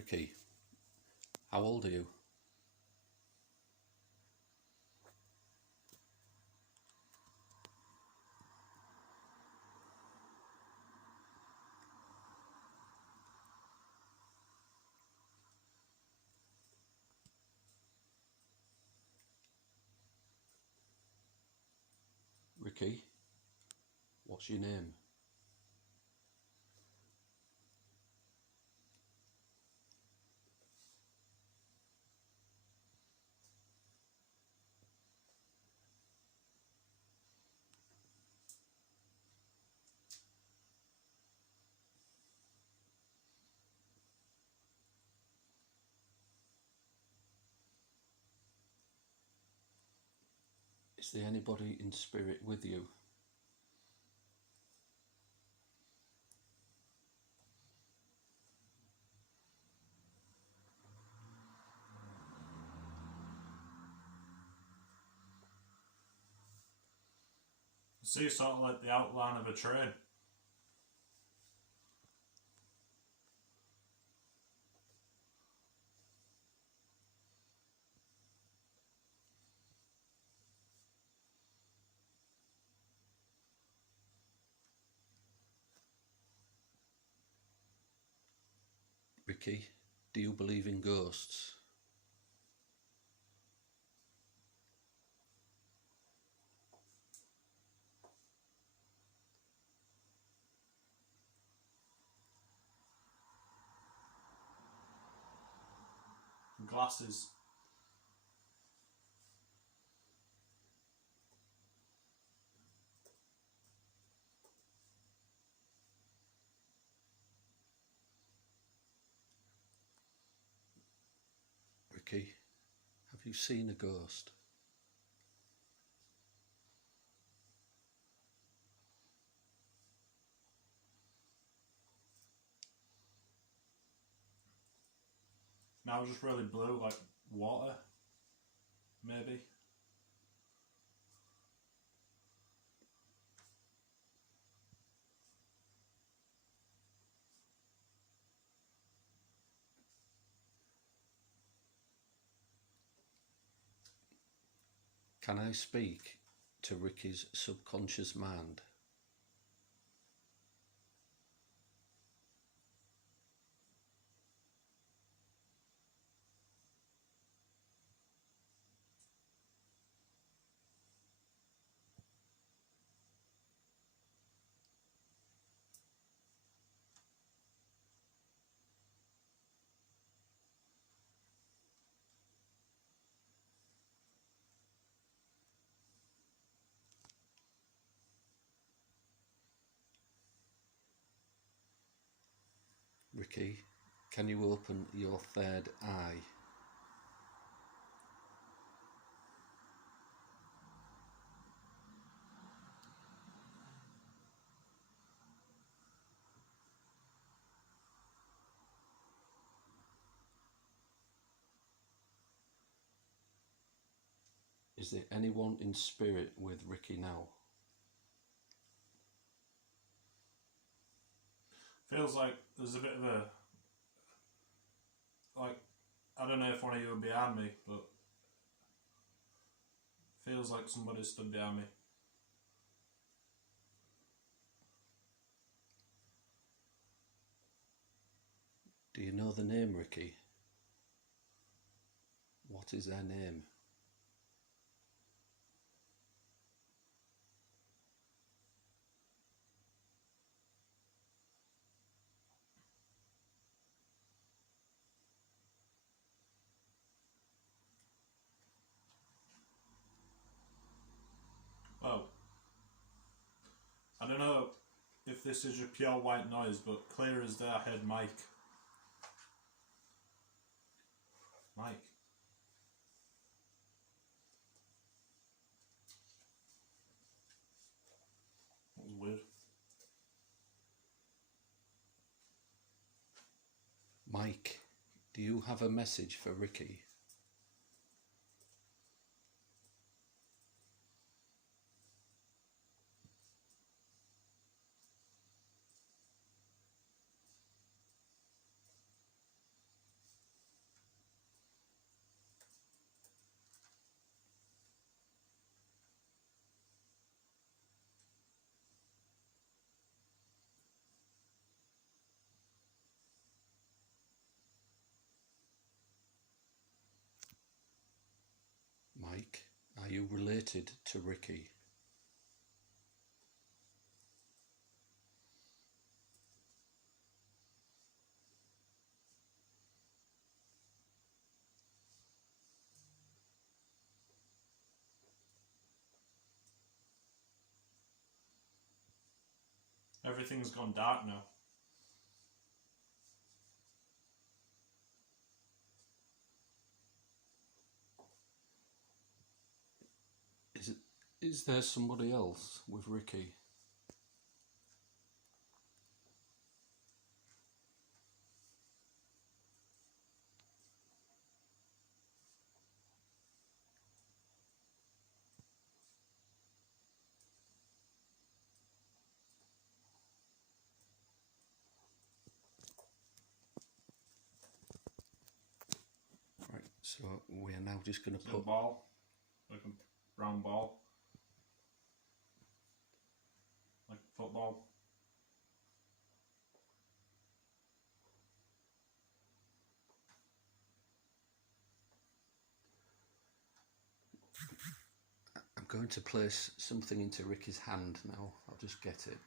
Ricky, how old are you? Ricky, what's your name? Is there anybody in spirit with you? I see sort of like the outline of a train. Ricky, do you believe in ghosts? Glasses. Ricky, have you seen a ghost? Now just really blue, like water, maybe. Can I speak to Ricky's subconscious mind? Ricky, can you open your third eye? Is there anyone in spirit with Ricky now? Feels like there's a bit of a, like, I don't know if one of you are behind me, but feels like somebody stood behind me. Do you know the name, Ricky? What is their name? Oh, I don't know if this is a pure white noise, but clear as day I heard Mike. Mike. That was weird. Mike, do you have a message for Ricky? you related to Ricky? Everything's gone dark now. Is there somebody else with Ricky? Right, so we are now just going to It's a put ball, like a brown ball, like football. I'm going to place something into Ricky's hand now. I'll just get it.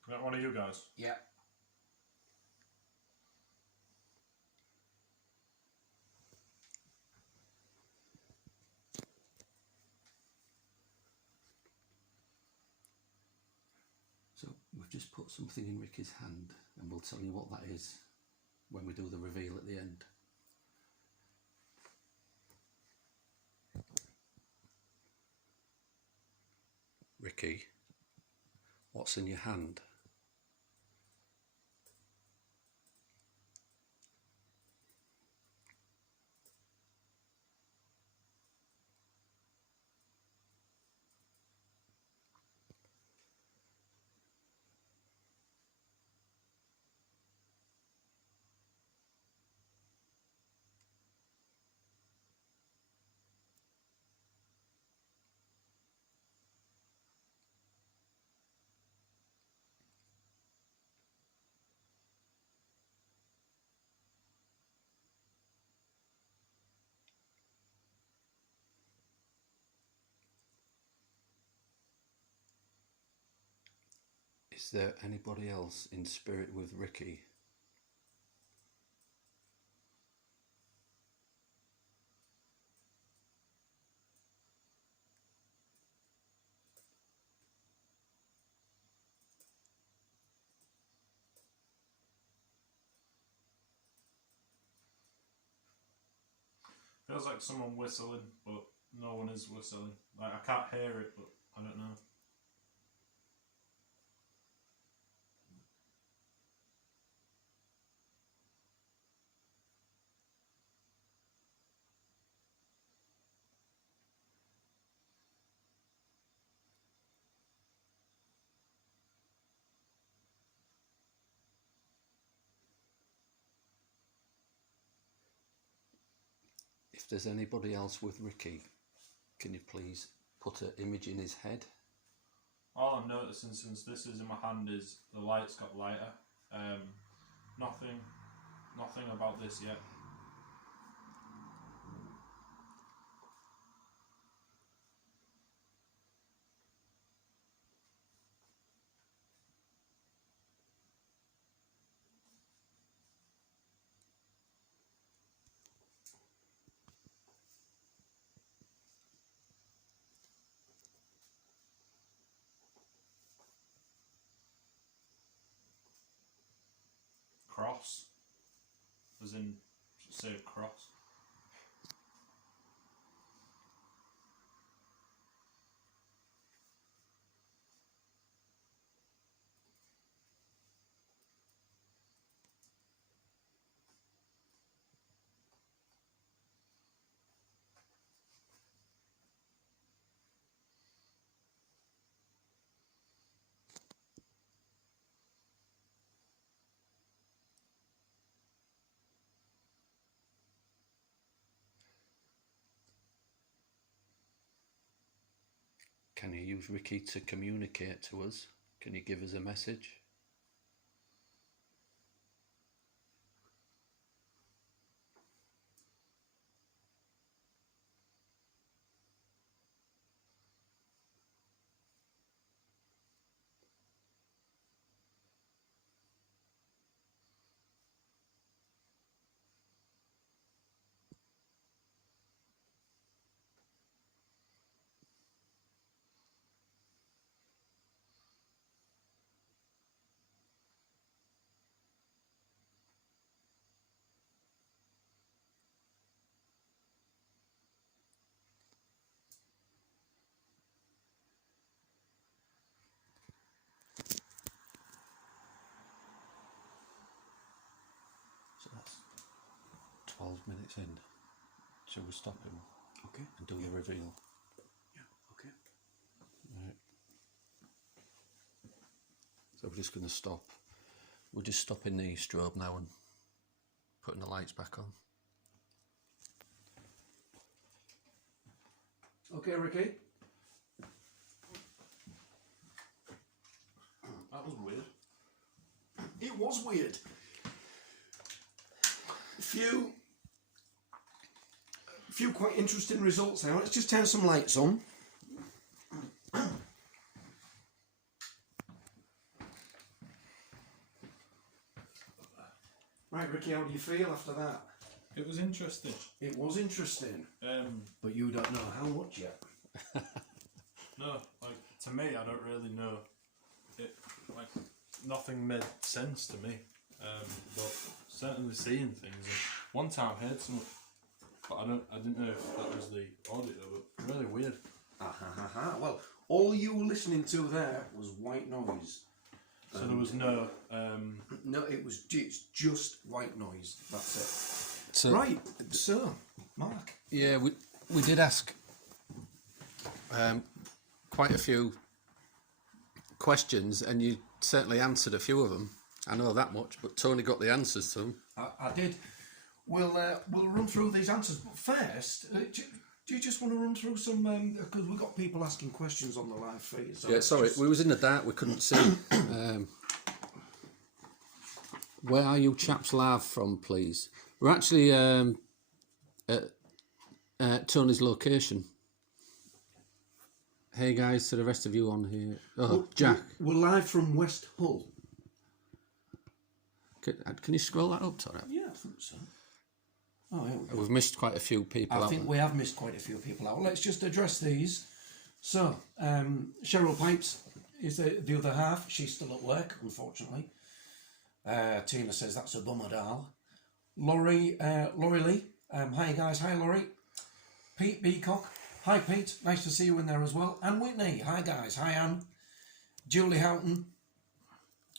Is that one of you guys? Yeah. So we've just put something in Ricky's hand, and we'll tell you what that is when we do the reveal at the end. Ricky, what's in your hand? Is there anybody else in spirit with Ricky? Feels like someone whistling, but no one is whistling. Like I can't hear it, but I don't know. If there's anybody else with Ricky, can you please put an image in his head? All I'm noticing since this is in my hand is the light's got lighter. Nothing about this yet. Cross, as in say a cross. can you use Ricky to communicate to us? Can you give us a message? So that's 12 minutes in. Shall we stop him? Okay. And do the reveal? Yeah, okay. Right. So we're just going to stop. We're just stopping the strobe now and putting the lights back on. Okay, Ricky. That was weird. It was weird. A few quite interesting results now. Let's just turn some lights on. Right, Ricky, how do you feel after that? It was interesting. It was interesting. But you don't know how much yet. No, like, to me, I don't really know. It, like, nothing made sense to me. But certainly seeing things. And one time I heard something, but I didn't know if that was the audio, but really weird. Well, all you were listening to there was white noise. So there was no... No, it's just white noise. That's it. So, Right, so, Mark. Yeah, we did ask quite a few questions, and you certainly answered a few of them. I know that much, but Tony got the answers to them. I did. We'll run through these answers, but first, do you just want to run through some? Because we've got people asking questions on the live feed. So Yeah, sorry, we was in the dark, we couldn't see. Where are you chaps live from, please? We're actually at Tony's location. Hey guys, to the rest of you on here. Oh, Jack. We're live from West Hull. Can you scroll that up, Tony? Yeah, I think so. Oh, yeah. We've missed quite a few people. I think we have missed quite a few people out. Let's just address these. So, Cheryl Pipes is the other half. She's still at work, unfortunately. Tina says that's a bummer, Dal. Laurie Lee. Hi, guys. Hi, Laurie. Pete Beacock. Hi, Pete. Nice to see you in there as well. And Whitney. Hi, guys. Hi, Anne. Julie Houghton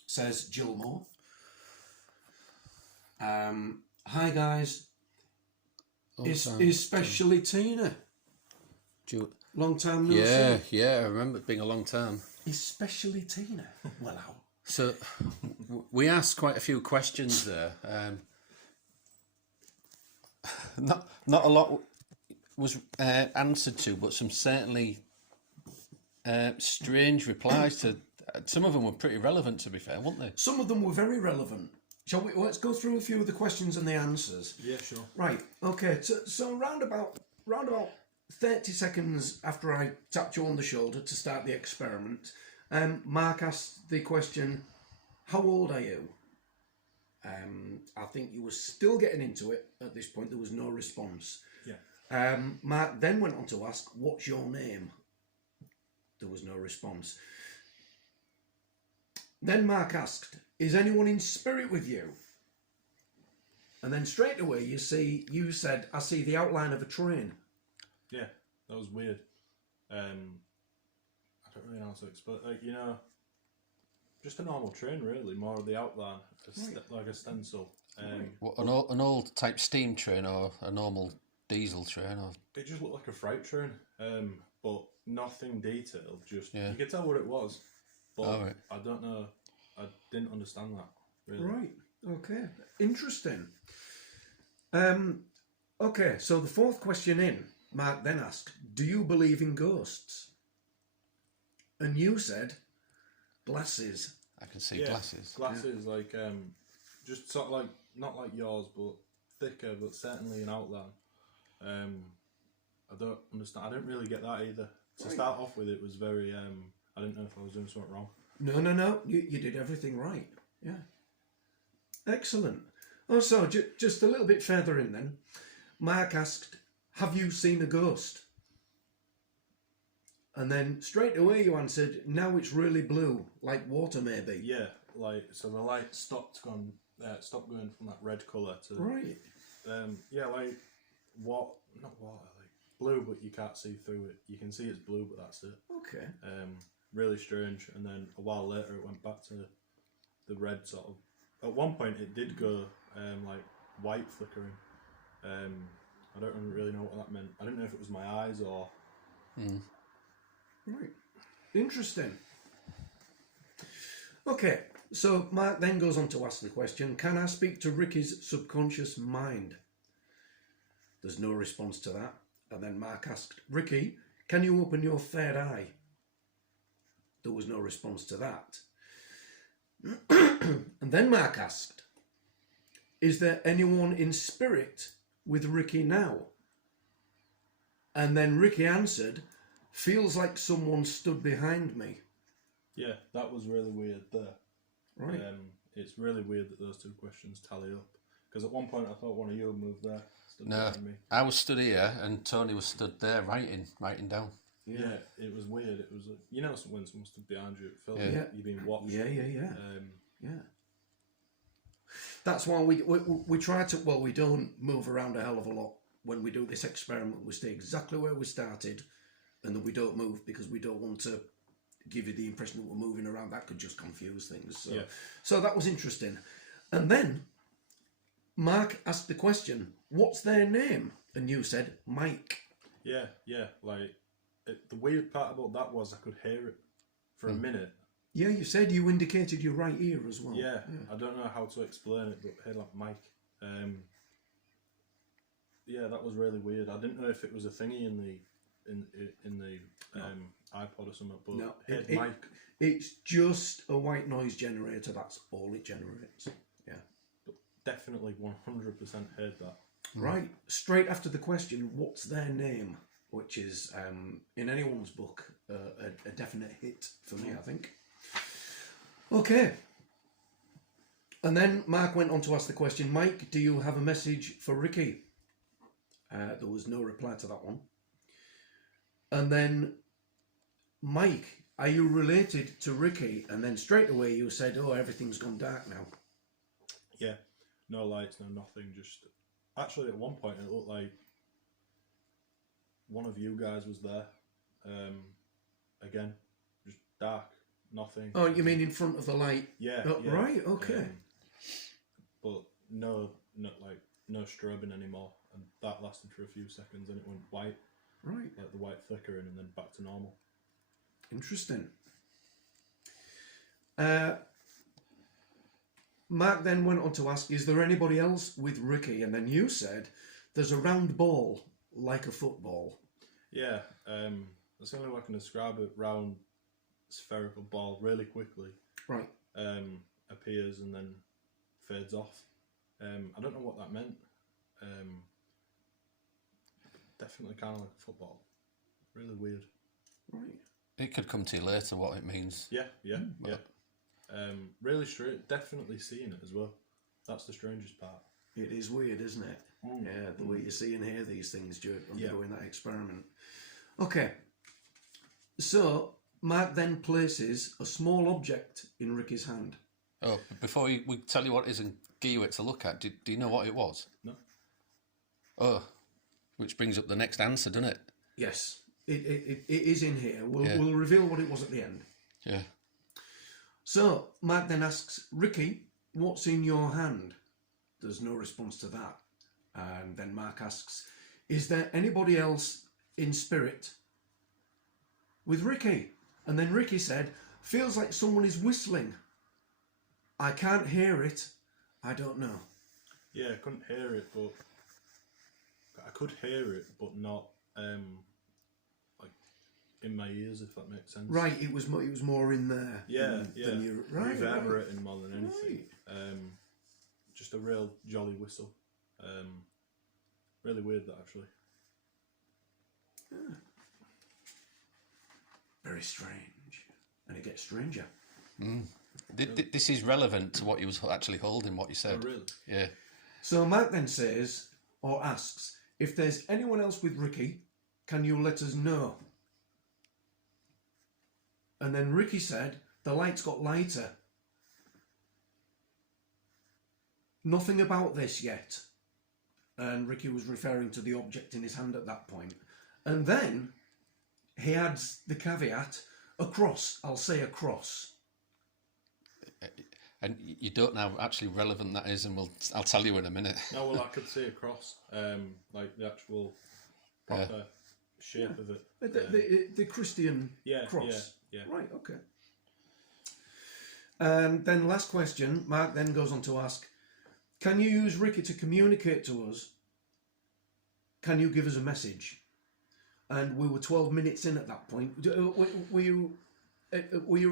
says Jill Moore. Hi, guys. Especially Tina. Long time no see. Yeah, I remember it being a long time. Especially Tina. Well, how? So, we asked quite a few questions there. Not a lot was answered to, but some certainly strange replies to. Some of them were pretty relevant, to be fair, weren't they? Some of them were very relevant. Shall we? Let's go through a few of the questions and the answers. Yeah, sure. Right. Okay. So round about 30 seconds after I tapped you on the shoulder to start the experiment, Mark asked the question, "How old are you?" I think you were still getting into it at this point. There was no response. Yeah. Mark then went on to ask, "What's your name?" There was no response. Then Mark asked, "Is anyone in spirit with you?" And then straight away you said, "I see the outline of a train." Yeah, that was weird. I don't really know how to explain. Like, just a normal train, really. More of the outline, like a stencil. What, an old type steam train or a normal diesel train? Or... It just looked like a freight train, but nothing detailed. Just Yeah. You could tell what it was, but right. I don't know. I didn't understand that really. Right. Okay. Interesting. Okay. So the fourth question in, Mark then asked, "Do you believe in ghosts?" And you said glasses. I can see glasses. Glasses, like just sort of like not like yours, but thicker, but certainly an outline. I don't understand. I didn't really get that either. To start off with, it was very. I didn't know if I was doing something wrong. No. You did everything right. Yeah. Excellent. Also, just a little bit further in then, Mark asked, "Have you seen a ghost?" And then straight away you answered, "Now it's really blue, like water maybe." Yeah, like so the light stopped going from that red colour to Right. Yeah, like not water, like blue, but you can't see through it. You can see it's blue, but that's it. Okay. Really strange. And then a while later, it went back to the red sort of. At one point, it did go like white flickering. I don't really know what that meant. I didn't know if it was my eyes or. Right. Interesting. Okay, so Mark then goes on to ask the question, can I speak to Ricky's subconscious mind? There's no response to that. And then Mark asked, Ricky, can you open your third eye? There was no response to that. And then Mark asked, is there anyone in spirit with Ricky now? And then Ricky answered, feels like someone stood behind me. Yeah, that was really weird there. Right. It's really weird that those two questions tally up. Because at one point I thought one of you had moved there. No, behind me. I was stood here and Tony was stood there writing down. Yeah, it was weird. It was, you know, when someone stood behind you, it felt Yeah. like you're being watched. Yeah. Yeah. That's why we try to, well, we don't move around a hell of a lot when we do this experiment. We stay exactly where we started, and then we don't move because we don't want to give you the impression that we're moving around. That could just confuse things. So that was interesting. And then Mark asked the question, what's their name? And you said Mike. Yeah. Like, the weird part about that was I could hear it for a minute. Yeah, you said you indicated your right ear as well. Yeah, I don't know how to explain it, but hey, like Mike. Yeah, that was really weird. I didn't know if it was a thingy in the iPod or something, but No, Mike. It's just a white noise generator. That's all it generates. Yeah. But definitely 100% heard that. Right. Straight after the question, what's their name? Which is, in anyone's book, a definite hit for me, I think. Okay. And then Mark went on to ask the question, Mike, do you have a message for Ricky? There was no reply to that one. And then, Mike, are you related to Ricky? And then straight away you said, oh, everything's gone dark now. Yeah. No lights, no nothing. Just actually, at one point, it looked like one of you guys was there. Again, just dark, nothing. Oh, you mean in front of the light? Yeah. Oh, yeah. Right, okay. But no strobing anymore, and that lasted for a few seconds, and it went white. Right. Like the white flickering, and then back to normal. Interesting. Mark then went on to ask, is there anybody else with Ricky? And then you said, there's a round ball, like a football. Yeah, that's the only way I can describe it. Round, spherical ball, really quickly. Right. Appears and then fades off. I don't know what that meant. Definitely kind of like a football. Really weird. Right. It could come to you later what it means. Yeah. Really strange. Definitely seeing it as well. That's the strangest part. It is weird, isn't it? Yeah, the way you see and hear these things during undergoing that experiment. Okay. So, Mark then places a small object in Ricky's hand. Oh, before we tell you what it is and give you it to look at, do you know what it was? No. Oh, which brings up the next answer, doesn't it? Yes, it is in here. We'll reveal what it was at the end. Yeah. So, Mark then asks, Ricky, what's in your hand? There's no response to that. And then Mark asks, is there anybody else in spirit with Ricky? And then Ricky said, feels like someone is whistling. I can't hear it. I don't know. Yeah, I couldn't hear it, but I could hear it, but not like in my ears, if that makes sense. Right, it was more in there. Yeah, than you, right. Reverberating more than anything. Right. Just a real jolly whistle. Really weird, that, actually. Yeah. Very strange. And it gets stranger. This is relevant to what you was actually holding, what you said. Oh, really? Yeah. So Mark then says, or asks, if there's anyone else with Ricky, can you let us know? And then Ricky said, the lights got lighter. Nothing about this yet. And Ricky was referring to the object in his hand at that point. And then he adds the caveat, a cross, I'll say a cross. And you don't know how actually relevant that is, and I'll tell you in a minute. No, well, I could see a cross, like the actual proper shape of it. The Christian cross. Yeah. Right, okay. And then last question, Mark then goes on to ask, can you use Ricky to communicate to us? Can you give us a message? And we were 12 minutes in at that point. Were you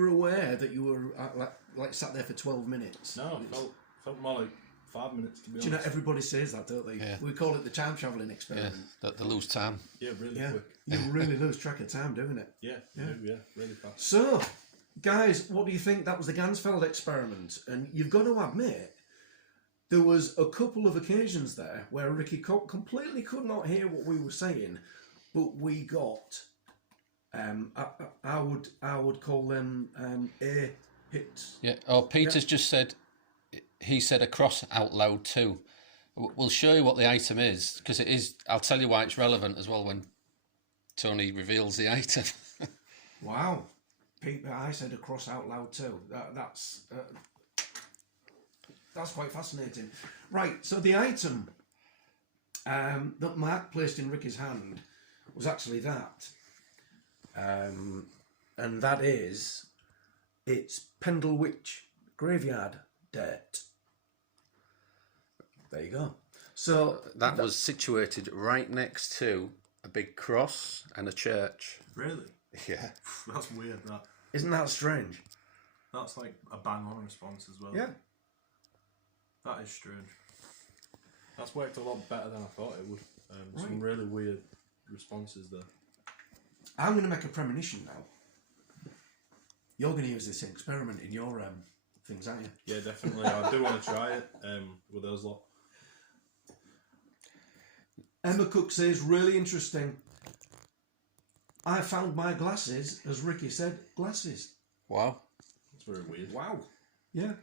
aware that you were like sat there for 12 minutes? No, felt more like 5 minutes, to be honest. Do you know, everybody says that, don't they? Yeah. We call it the time travelling experiment. Yeah, they lose time. Yeah, really quick. You really lose track of time doing it. Yeah, really fast. So, guys, what do you think? That was the Ganzfeld experiment. And you've got to admit, there was a couple of occasions there where Ricky completely could not hear what we were saying, but we got, I would call them A hits. Yeah. Oh, Peter's just said, he said a cross out loud too. We'll show you what the item is, because it is, I'll tell you why it's relevant as well when Tony reveals the item. Wow. Peter, I said a cross out loud too. That's quite fascinating. Right, so the item that Mark placed in Ricky's hand was actually that. And that is, it's Pendle Witch Graveyard Dirt. There you go. So that was situated right next to a big cross and a church. Really? Yeah. That's weird, that. Isn't that strange? That's like a bang-on response as well. Yeah. That is strange. That's worked a lot better than I thought it would. Some Right. really weird responses there. I'm going to make a premonition now. You're going to use this experiment in your things, aren't you? Yeah, definitely. I do want to try it with those lot. Emma Cook says, really interesting. I found my glasses, as Ricky said, glasses. Wow. That's very weird. Wow. Yeah.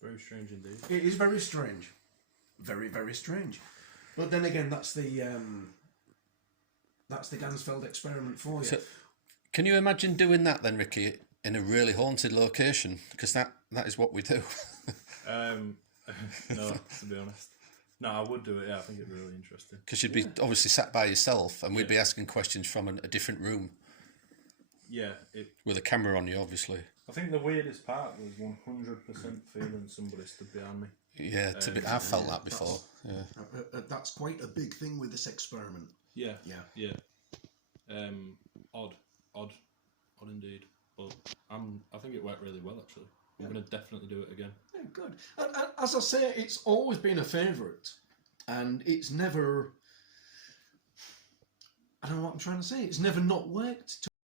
Very strange indeed. It is very strange. Very, very strange. But then again, that's the Ganzfeld experiment for you. So, can you imagine doing that then, Ricky, in a really haunted location? Because that is what we do. No, to be honest. No, I would do it, yeah. I think it'd be really interesting. Because you'd be obviously sat by yourself, and we'd be asking questions from a different room. Yeah. With a camera on you, obviously. I think the weirdest part was 100% feeling somebody stood behind me. Yeah, I've felt that before. That's quite a big thing with this experiment. Yeah. Yeah. Odd indeed. But I think it worked really well, actually. I'm going to definitely do it again. Yeah, good. And as I say, it's always been a favourite, and it's never. I don't know what I'm trying to say. It's never not worked.